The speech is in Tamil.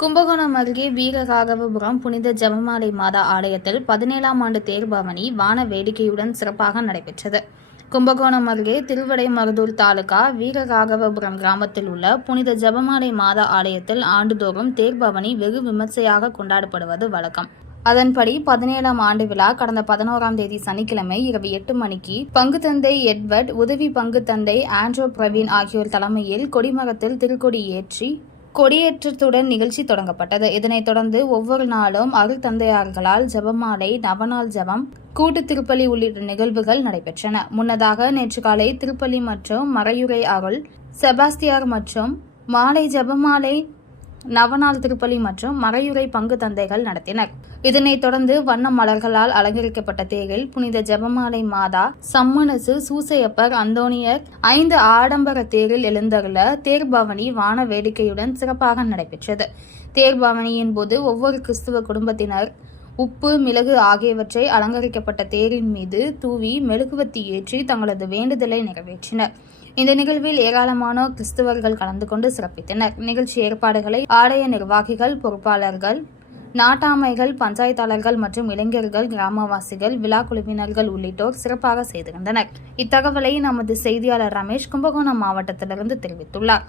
கும்பகோணம் அருகே வீரராகவபுரம் புனித ஜெபமாலை மாதா ஆலயத்தில் பதினேழாம் ஆண்டு தேர்பவனி வான வேடிக்கையுடன் சிறப்பாக நடைபெற்றது. கும்பகோணம் அருகே திருவிடைமருதூர் தாலுகா வீரராகவபுரம் கிராமத்தில் உள்ள புனித ஜெபமாலை மாதா ஆலயத்தில் ஆண்டுதோறும் தேர்பவனி வெகு விமர்சையாக கொண்டாடப்படுவது வழக்கம். அதன்படி பதினேழாம் ஆண்டு விழா கடந்த பதினோராம் தேதி சனிக்கிழமை இரவு எட்டு மணிக்கு பங்கு தந்தை எட்வர்ட் உதவி பங்கு தந்தை ஆண்ட்ரோ பிரவீன் ஆகியோர் தலைமையில் கொடிமரத்தில் திருக்கொடி ஏற்றி கொடியேற்றத்துடன் நிகழ்ச்சி தொடங்கப்பட்டது. இதனைத் தொடர்ந்து ஒவ்வொரு நாளும் அருள் தந்தையார்களால் ஜெபமாலை நவநாள் ஜெபம் கூட்டு திருப்பலி உள்ளிட்ட நிகழ்வுகள் நடைபெற்றன. முன்னதாக நேற்று காலை திருப்பலி மற்றும் மறையுறை அருள் செபாஸ்தியார் மற்றும் மாலை ஜெபமாலை நவநாள் திருப்பலி மற்றும் மறையுறை பங்கு தந்தைகள் நடத்தினர். இதனைத் தொடர்ந்து வண்ண மலர்களால் அலங்கரிக்கப்பட்ட தேரில் புனித ஜெபமாலை மாதா சம்மனசு சூசையப்பர் அந்தோனியர் ஐந்து ஆடம்பர தேரில் எழுந்தருள தேர்பவனி வான வேடிக்கையுடன் சிறப்பாக நடைபெற்றது. தேர்பவனியின் போது ஒவ்வொரு கிறிஸ்துவ குடும்பத்தினர் உப்பு மிளகு ஆகியவற்றை அலங்கரிக்கப்பட்ட தேரின் மீது தூவி மெழுகுவத்தி ஏற்றி தங்களது வேண்டுதலை நிறைவேற்றினர். இந்த நிகழ்வில் ஏராளமானோர் கிறிஸ்தவர்கள் கலந்து கொண்டு சிறப்பித்தனர். நிகழ்ச்சி ஏற்பாடுகளை ஆலய நிர்வாகிகள் பொறுப்பாளர்கள் நாட்டாமைகள் பஞ்சாயத்தாளர்கள் மற்றும் இளைஞர்கள் கிராமவாசிகள் விழா குழுவினர்கள் உள்ளிட்டோர் சிறப்பாக செய்திருந்தனர். இத்தகவலை நமது செய்தியாளர் ரமேஷ் கும்பகோணம் மாவட்டத்திலிருந்து தெரிவித்துள்ளார்.